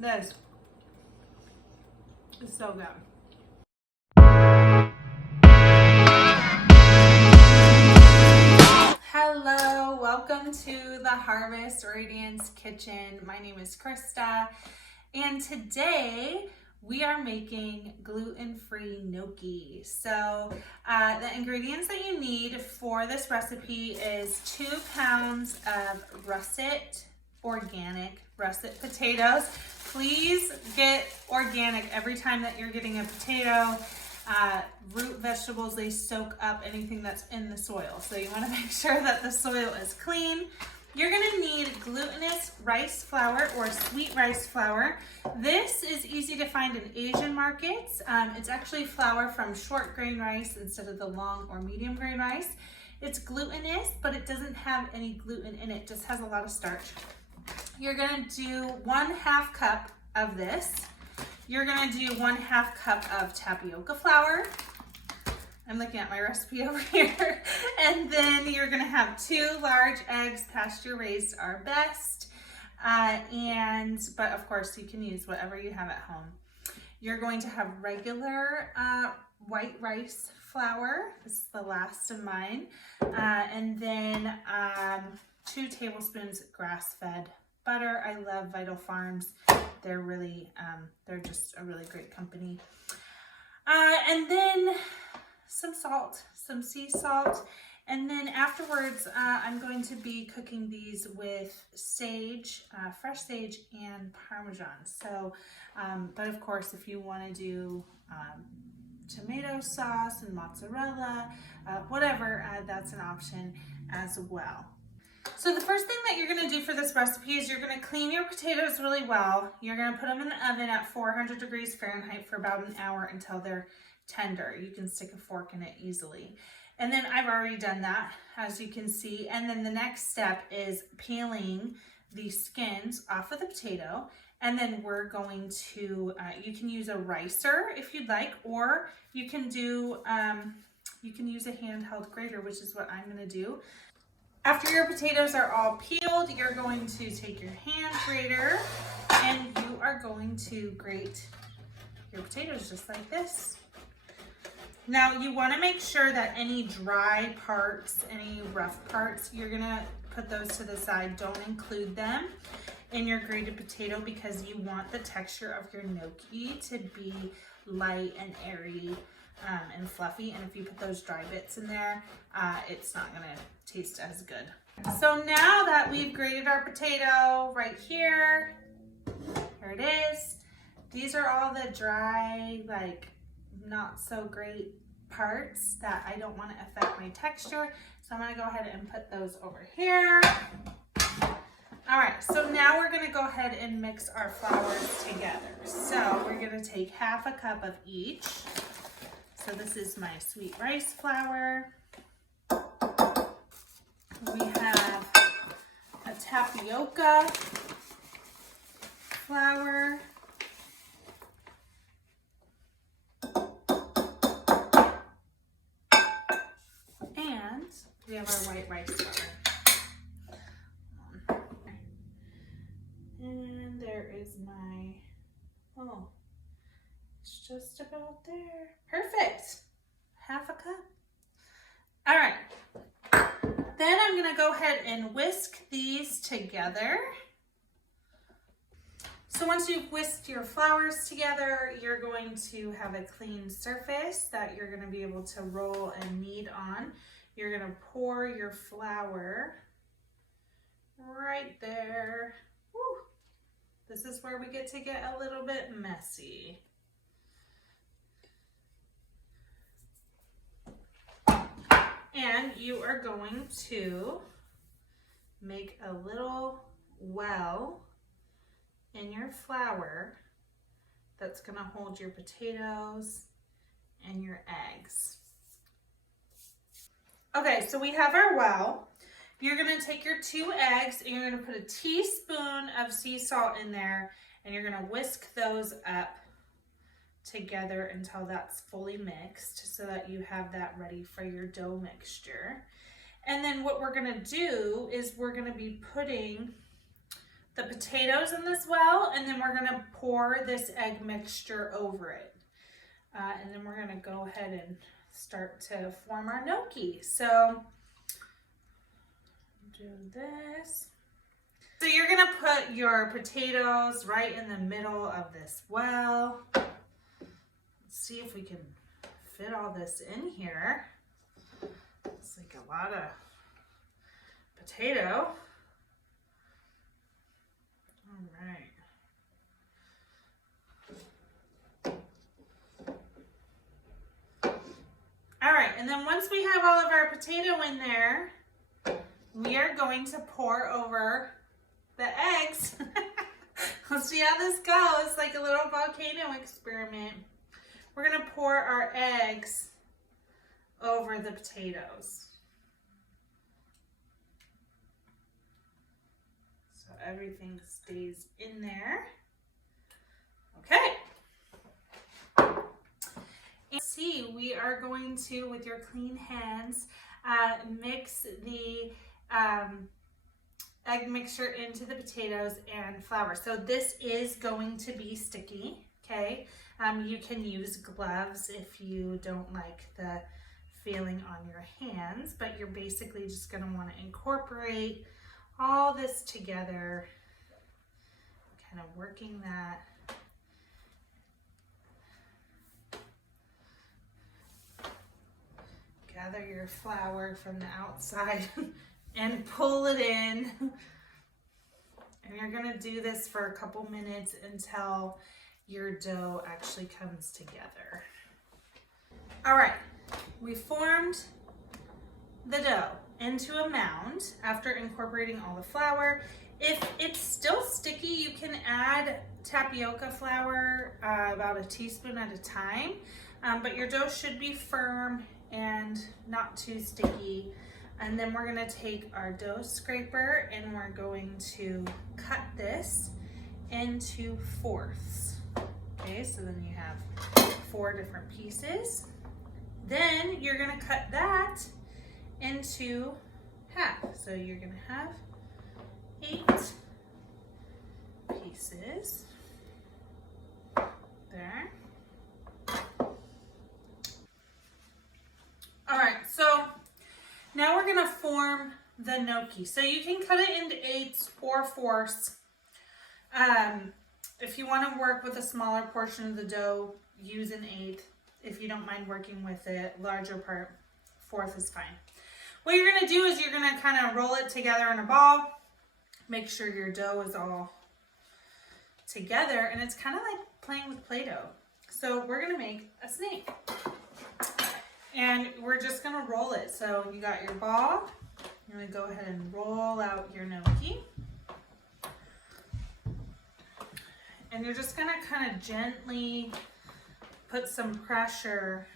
This is so good. Hello, welcome to the Harvest Radiance Kitchen. My name is Krista, and today we are making gluten-free gnocchi. So the ingredients that you need for this recipe is 2 pounds of russet, organic russet potatoes. Please get organic every time that you're getting a potato. Root vegetables, they soak up anything that's in the soil. So you want to make sure that the soil is clean. You're going to need glutinous rice flour or sweet rice flour. This is easy to find in Asian markets. It's actually flour from short grain rice instead of the long or medium grain rice. It's glutinous, but it doesn't have any gluten in it, just has a lot of starch. You're going to do 1/2 cup of this. You're going to do 1/2 cup of tapioca flour. I'm looking at my recipe over here. And then you're going to have 2 large eggs. Pasture raised are best. But of course you can use whatever you have at home. You're going to have regular white rice flour. This is the last of mine. And then 2 tablespoons grass-fed butter. I love Vital Farms. They're really, they're just a really great company. And then some salt, some sea salt. And then afterwards, I'm going to be cooking these with sage, fresh sage and Parmesan. So, but of course, if you want to do tomato sauce and mozzarella, whatever, that's an option as well. So the first thing that you're going to do for this recipe is you're going to clean your potatoes really well. You're going to put them in the oven at 400 degrees Fahrenheit for about an hour until they're tender. You can stick a fork in it easily. And then I've already done that, as you can see. And then the next step is peeling the skins off of the potato. And then we're going to, you can use a ricer if you'd like, or you can do, you can use a handheld grater, which is what I'm going to do. After your potatoes are all peeled, you're going to take your hand grater and you are going to grate your potatoes just like this. Now you want to make sure that any dry parts, any rough parts, you're going to put those to the side. Don't include them in your grated potato because you want the texture of your gnocchi to be light and airy and fluffy. And if you put those dry bits in there, it's not going to taste as good. So now that we've grated our potato right here, here it is. These are all the dry, like not so great parts that I don't want to affect my texture. So I'm going to go ahead and put those over here. All right, so now we're going to go ahead and mix our flours together. So we're going to take 1/2 cup of each. So this is my sweet rice flour. We have a tapioca flour. And we have our white rice flour. And there is my, oh, it's just about there. Perfect. 1/2 cup. All right. Then I'm going to go ahead and whisk these together. So once you've whisked your flours together, you're going to have a clean surface that you're going to be able to roll and knead on. You're going to pour your flour right there. Woo. This is where we get to get a little bit messy. And you are going to make a little well in your flour that's going to hold your potatoes and your eggs. Okay, so we have our well. You're going to take your 2 eggs and you're going to put a teaspoon of sea salt in there and you're going to whisk those up together until that's fully mixed so that you have that ready for your dough mixture. And then what we're going to do is we're going to be putting the potatoes in this well, and then we're gonna pour this egg mixture over it. And then we're gonna go ahead and start to form our gnocchi. So, do this. So you're gonna put your potatoes right in the middle of this well. Let's see if we can fit all this in here. It's like a lot of potato. All right. All right, and then once we have all of our potato in there, we are going to pour over the eggs. Let's see how this goes, like a little volcano experiment. We're gonna pour our eggs over the potatoes. So everything stays in there. Okay. And see, we are going to, with your clean hands, mix the egg mixture into the potatoes and flour. So this is going to be sticky, okay? You can use gloves if you don't like the feeling on your hands, but you're basically just gonna wanna incorporate all this together, kind of working that. Gather your flour from the outside and pull it in. And you're gonna do this for a couple minutes until your dough actually comes together. All right, we formed the dough into a mound after incorporating all the flour. If it's still sticky, you can add tapioca flour, about a teaspoon at a time, but your dough should be firm and not too sticky. And then we're gonna take our dough scraper and we're going to cut this into fourths. Okay, so then you have 4 different pieces. Then you're gonna cut that into half. So you're gonna have 8 pieces there. All right, so now we're gonna form the gnocchi. So you can cut it into 8s or 4ths. If you wanna work with a smaller portion of the dough, use an 8th. If you don't mind working with a larger part, 4th is fine. What you're gonna do is you're gonna kind of roll it together in a ball. Make sure your dough is all together, and it's kind of like playing with Play-Doh. So we're gonna make a snake. And we're just gonna roll it. So you got your ball. You're gonna go ahead and roll out your gnocchi. And you're just gonna kind of gently put some pressure.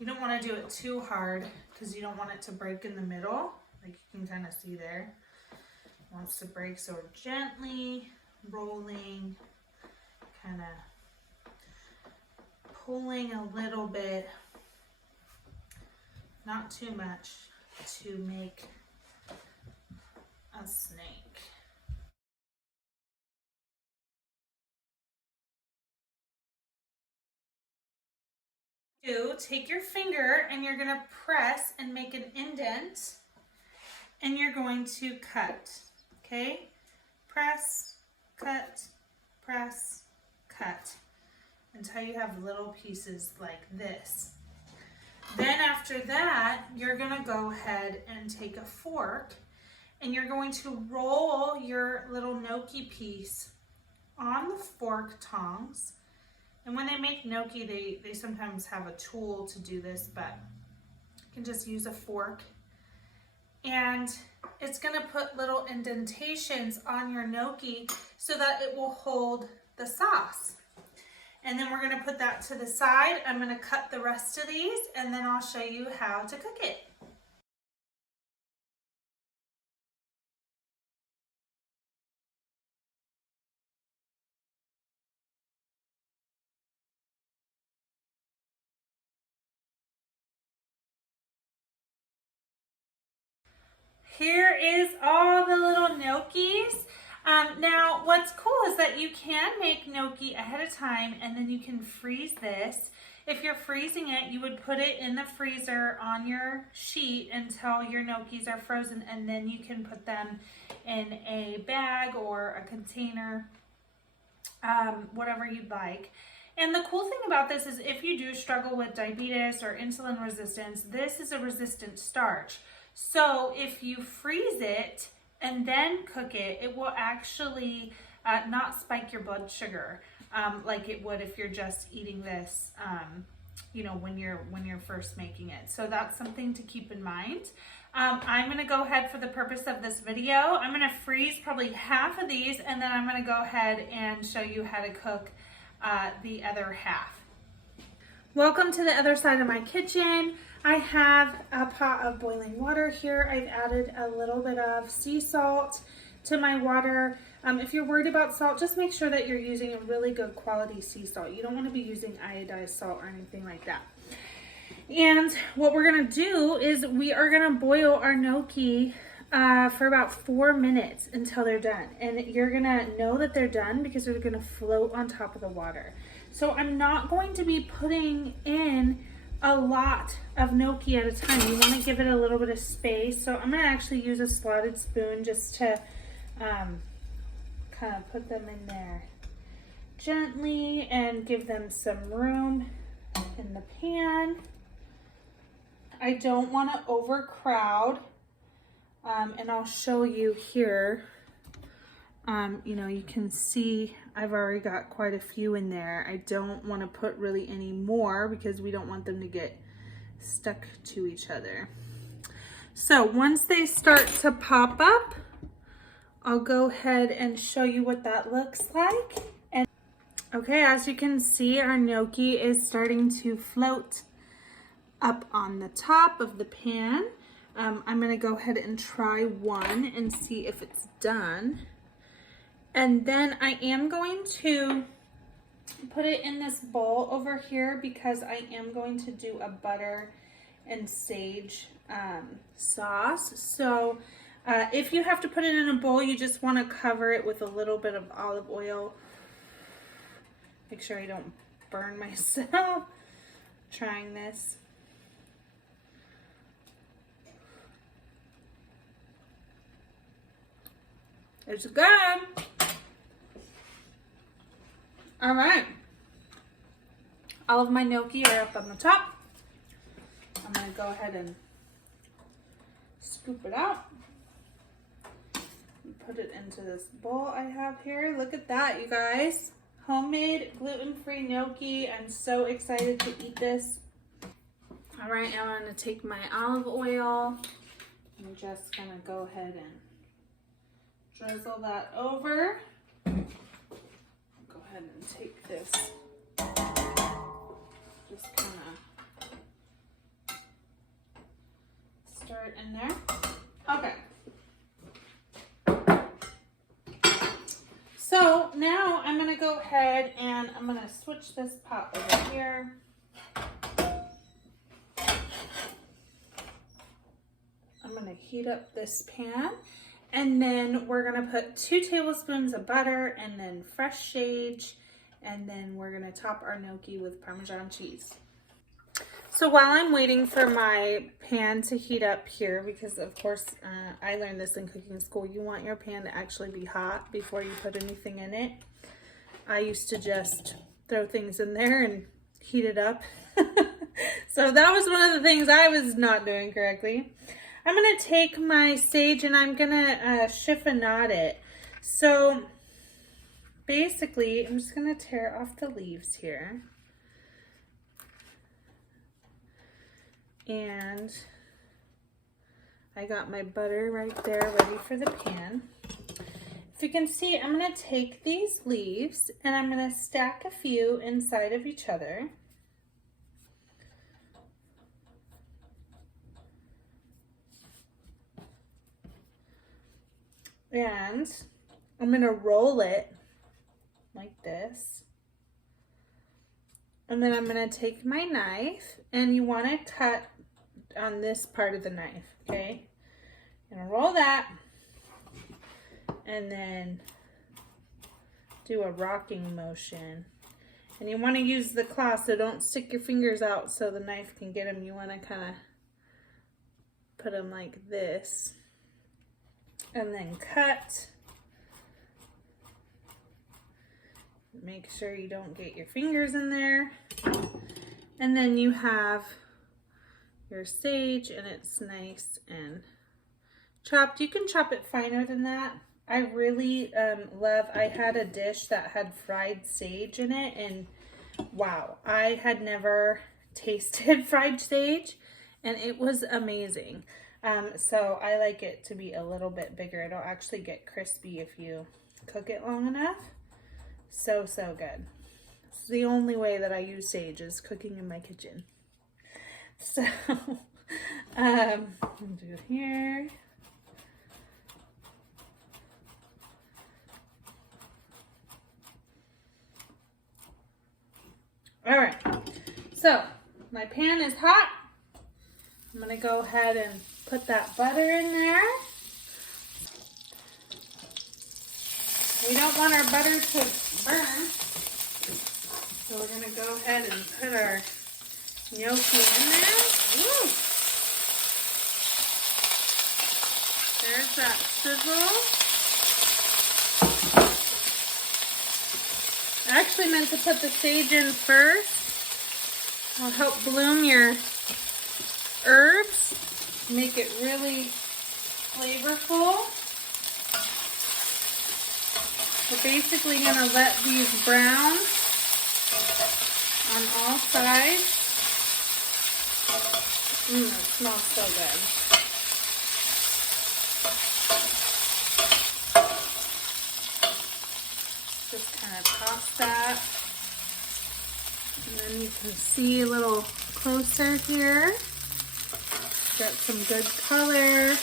You don't wanna do it too hard because you don't want it to break in the middle. Like you can kind of see there. It wants to break, so we're gently rolling, kind of pulling a little bit. Not too much to make a snake. Take your finger and you're going to press and make an indent, and you're going to cut, okay? Press, cut, until you have little pieces like this. Then after that, you're gonna go ahead and take a fork and you're going to roll your little gnocchi piece on the fork tongs. And when they make gnocchi, they sometimes have a tool to do this, but you can just use a fork. And it's gonna put little indentations on your gnocchi so that it will hold the sauce. And then we're gonna put that to the side. I'm gonna cut the rest of these and then I'll show you how to cook it. Here is all the little gnocchis. Now, what's cool is that you can make gnocchi ahead of time and then you can freeze this. If you're freezing it, you would put it in the freezer on your sheet until your gnocchis are frozen, and then you can put them in a bag or a container, whatever you'd like. And the cool thing about this is if you do struggle with diabetes or insulin resistance, this is a resistant starch. So if you freeze it and then cook it, it will actually not spike your blood sugar like it would if you're just eating this, you know, when you're first making it. So that's something to keep in mind. I'm gonna go ahead, for the purpose of this video, I'm gonna freeze probably half of these, and then I'm gonna go ahead and show you how to cook the other half. Welcome to the other side of my kitchen. I have a pot of boiling water here. I've added a little bit of sea salt to my water. If you're worried about salt, just make sure that you're using a really good quality sea salt. You don't want to be using iodized salt or anything like that. And what we're gonna do is we are gonna boil our gnocchi for about 4 minutes until they're done. And you're gonna know that they're done because they're gonna float on top of the water. So I'm not going to be putting in a lot of gnocchi at a time. You wanna give it a little bit of space. So I'm gonna actually use a slotted spoon just to kind of put them in there gently and give them some room in the pan. I don't want to overcrowd, and I'll show you here. You know, you can see I've already got quite a few in there. I don't want to put really any more because we don't want them to get stuck to each other. So once they start to pop up, I'll go ahead and show you what that looks like. And okay, as you can see, our gnocchi is starting to float up on the top of the pan. I'm gonna go ahead and try one and see if it's done. And then I am going to put it in this bowl over here because I am going to do a butter and sage sauce. So if you have to put it in a bowl, you just want to cover it with a little bit of olive oil. Make sure I don't burn myself trying this. It's good. All right. All of my gnocchi are up on the top. I'm gonna go ahead and scoop it out and put it into this bowl I have here. Look at that, you guys. Homemade gluten-free gnocchi. I'm so excited to eat this. All right, now I'm gonna take my olive oil. I'm just gonna go ahead and drizzle that over. Go ahead and take this, just kind of stir it in there. Okay. So now I'm gonna go ahead and I'm gonna switch this pot over here. I'm gonna heat up this pan. And then we're gonna put 2 tablespoons of butter and then fresh sage, and then we're gonna top our gnocchi with Parmesan cheese. So while I'm waiting for my pan to heat up here, because of course I learned this in cooking school, you want your pan to actually be hot before you put anything in it. I used to just throw things in there and heat it up. So that was one of the things I was not doing correctly. I'm gonna take my sage and I'm gonna chiffonade it. So basically, I'm just gonna tear off the leaves here. And I got my butter right there ready for the pan. If you can see, I'm gonna take these leaves and I'm gonna stack a few inside of each other. And I'm gonna roll it like this. And then I'm gonna take my knife, and you wanna cut on this part of the knife, okay? I'm gonna roll that, and then do a rocking motion. And you want to use the claw, so don't stick your fingers out so the knife can get them. You want to kind of put them like this and then cut. Make sure you don't get your fingers in there. And then you have your sage, and it's nice and chopped. You can chop it finer than that. I really I had a dish that had fried sage in it, and wow, I had never tasted fried sage, and it was amazing. So I like it to be a little bit bigger. It'll actually get crispy if you cook it long enough. So good. It's the only way that I use sage is cooking in my kitchen. So I'll do here. All right, so my pan is hot. I'm gonna go ahead and put that butter in there. We don't want our butter to burn, so we're gonna go ahead and put our gnocchi in there. Woo! There's that sizzle. I actually meant to put the sage in first. It'll help bloom your herbs, make it really flavorful. We're basically going to let these brown on all sides. It smells so good. Just kind of toss that. And then you can see a little closer here. Got some good color.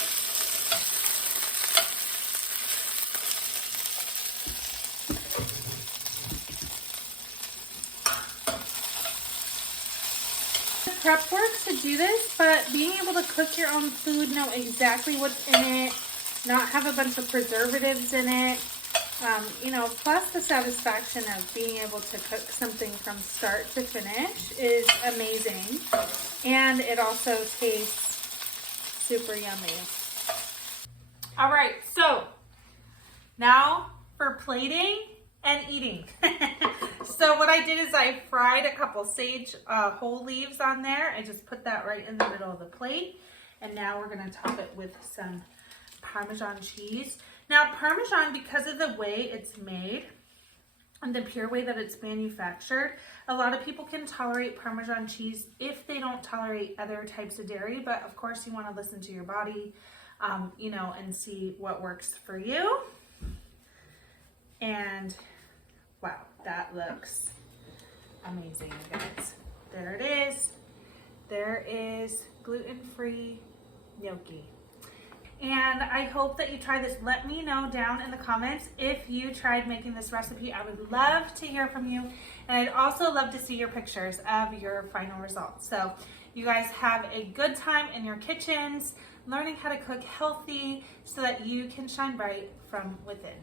Prep work to do this, but being able to cook your own food, know exactly what's in it, not have a bunch of preservatives in it, you know, plus the satisfaction of being able to cook something from start to finish is amazing. And it also tastes super yummy. All right, so now for plating and eating. So what I did is I fried a couple sage whole leaves on there. I just put that right in the middle of the plate. And now we're gonna top it with some Parmesan cheese. Now Parmesan, because of the way it's made and the pure way that it's manufactured, a lot of people can tolerate Parmesan cheese if they don't tolerate other types of dairy. But of course you wanna listen to your body, you know, and see what works for you. And wow, that looks amazing, guys. There it is. There is gluten-free gnocchi. And I hope that you try this. Let me know down in the comments if you tried making this recipe. I would love to hear from you. And I'd also love to see your pictures of your final results. So you guys have a good time in your kitchens, learning how to cook healthy so that you can shine bright from within.